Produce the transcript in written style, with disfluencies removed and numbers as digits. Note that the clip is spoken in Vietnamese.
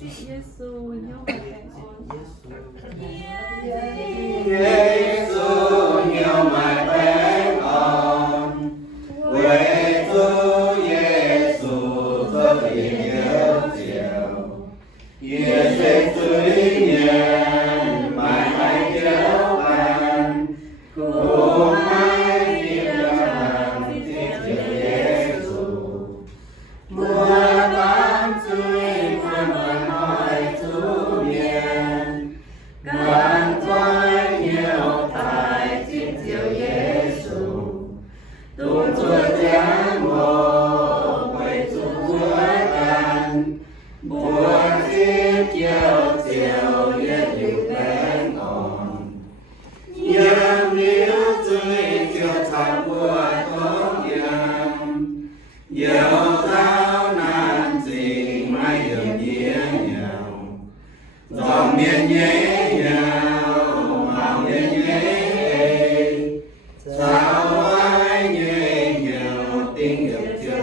Giêsu nhớ mẹ con. Giêsu nhiều mãi bé con, quê Chúa Giêsu có vì nhớ chiều, Giêsu nhân mãi mãi nhớ ban, cùng mãi yêu thương thiết chiều Giêsu, mùa tháng xuôi muôn lần hỏi Chúa miền. Càng thoái nhiều tài chiếc chiều Giêsu, tung chúa chén mồ quay chúa tan, buồn chiếc chiều chiều yên dịu bé ngọn. Nhưng nếu tươi chưa thật buồn tốt nhầm, dẫu sao nan gì mai đường nhé nhau, dòng miền nhé sao ai nhớ nhiều tình yêu chưa